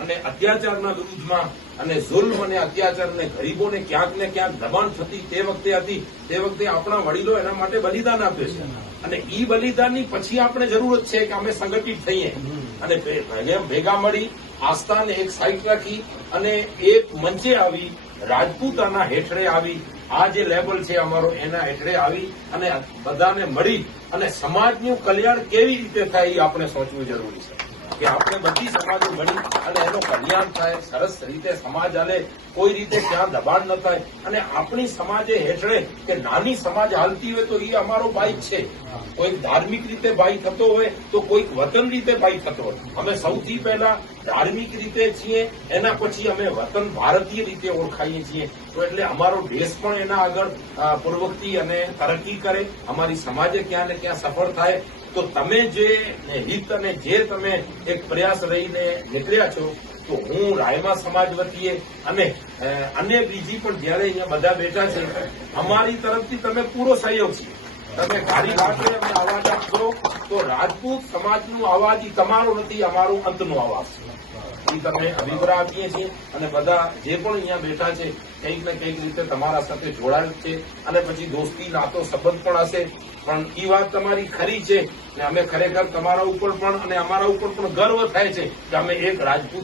અને અત્યાચારના વિરુદ્ધમાં અને જુલ્મ અને અત્યાચાર અને ગરીબોને ક્યાંક ને ક્યાંક દબાણ થતી તે વખતે આપણા વડીલો એના માટે બલિદાન આપ્યું છે. અને ઈ બલિદાનની પછી આપણે જરૂરત છે કે અમે સંગઠિત થઈએ અને ભેગા મળી આસ્થાને એક સાઈડ રાખી અને એક મંચે આવી રાજપૂતાના હેઠળે આવી આ જે લેવલ છે અમારો એના હેઠળે આવી અને બધાને મળી અને સમાજનું કલ્યાણ કેવી રીતે થાય એ આપણે સોચવું જરૂરી છે કે આપણે બધી સમાજો મળી અને એનો કલ્યાણ થાય, સરસ રીતે સમાજ હાલે, કોઈ રીતે ક્યાં દબાણ ન થાય. અને આપણી સમાજે હેઠળે કે નાની સમાજ હાલતી હોય તો એ અમારો બાઈક છે. કોઈક ધાર્મિક રીતે ભાઈ થતો હોય તો કોઈક વતન રીતે ભાઈ થતો હોય. અમે સૌથી પહેલા ધાર્મિક રીતે છીએ, એના પછી અમે વતન ભારતીય રીતે ઓળખાઈએ છીએ. તો એટલે અમારો દેશ પણ એના આગળ પૂર્વક્તિ અને તરક્કી કરે, અમારી સમાજે ક્યાં ને ક્યાં સફળ થાય. તો તમે જે હિત અને જે તમે એક પ્રયાસ રહીને નીકળ્યા છો તો હું રાયમા સમાજ વતીએ અને બીજી પણ જયારે અહીંયા બધા બેઠા છે અમારી તરફથી તમે પૂરો સહયોગ છે. તમે સારી વાતે અમને અવાજ આપશો તો રાજપૂત સમાજનો અવાજ ઈ તમારો નથી, અમારો અંતનો અવાજ છે. એ તમે અભિપ્રાય આપીએ છીએ અને બધા જે પણ અહીંયા બેઠા છે કંઈક ને કંઈક રીતે તમારા સાથે જોડાયેલ છે અને પછી દોસ્તી નાતો સંબંધ પણ હશે. પણ એ વાત તમારી ખરી છે ને અમે ખરેખર તમારા ઉપર પણ અને અમારા ઉપર પણ ગર્વ થાય છે કે અમે એક રાજપૂત